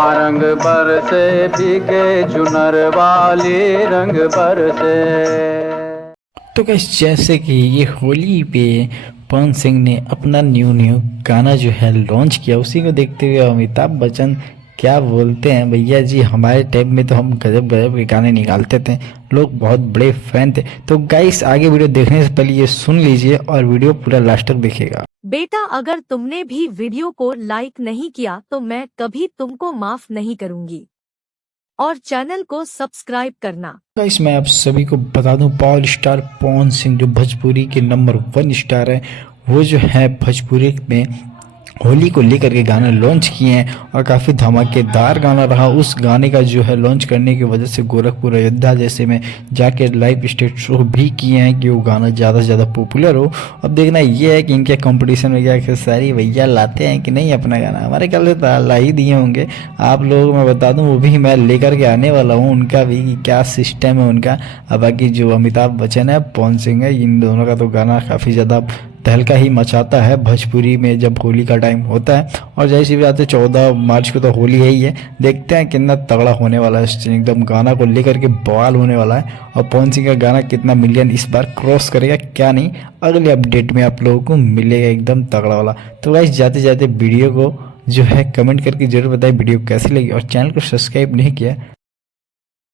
हाँ रंग बरसे फीके चुनर वाली रंग बरसे। तो गाइस जैसे कि ये होली पे पवन सिंह ने अपना न्यू गाना जो है लॉन्च किया, उसी को देखते हुए अमिताभ बच्चन क्या बोलते हैं, भैया जी हमारे टाइम में तो हम गजब गजब के गाने निकालते थे, लोग बहुत बड़े फैन थे। तो गाइस आगे वीडियो देखने से पहले ये सुन लीजिए और वीडियो पूरा लास्ट तक देखिएगा। बेटा अगर तुमने भी वीडियो को लाइक नहीं किया तो मैं कभी तुमको माफ नहीं करूंगी और चैनल को सब्सक्राइब करना। गाइस मैं आप सभी को बता दूं, पावर स्टार पवन सिंह जो भोजपुरी के नंबर 1 स्टार है, वो जो है भोजपुरी में होली को लेकर के गाना लॉन्च किए हैं और काफ़ी धमाकेदार गाना रहा। उस गाने का जो है लॉन्च करने की वजह से गोरखपुर, अयोध्या जैसे में जाके लाइव स्टेज शो भी किए हैं कि वो गाना ज़्यादा से ज़्यादा पॉपुलर हो। अब देखना ये है कि इनके कंपटीशन में क्या खेसारी भैया लाते हैं कि नहीं अपना गाना। हमारे ख्याल से ला ही दिए होंगे। आप लोगों को मैं बता दूं, वो भी मैं लेकर के आने वाला हूँ उनका भी कि क्या सिस्टम है उनका। अब बाकी जो अमिताभ बच्चन है, पवन सिंह है, इन दोनों का तो गाना काफ़ी ज़्यादा तहलका ही मचाता है भोजपुरी में जब होली का टाइम होता है। और जैसी भी आते 14 मार्च को तो होली है ही है, देखते हैं कितना तगड़ा होने वाला है, एकदम गाना को लेकर के बवाल होने वाला है। और पवन सिंह का गाना कितना मिलियन इस बार क्रॉस करेगा क्या नहीं, अगले अपडेट में आप लोगों को मिलेगा एकदम तगड़ा वाला। तो गाइस जाते जाते वीडियो को जो है कमेंट करके जरूर बताएं वीडियो कैसी लगी और चैनल को सब्सक्राइब नहीं किया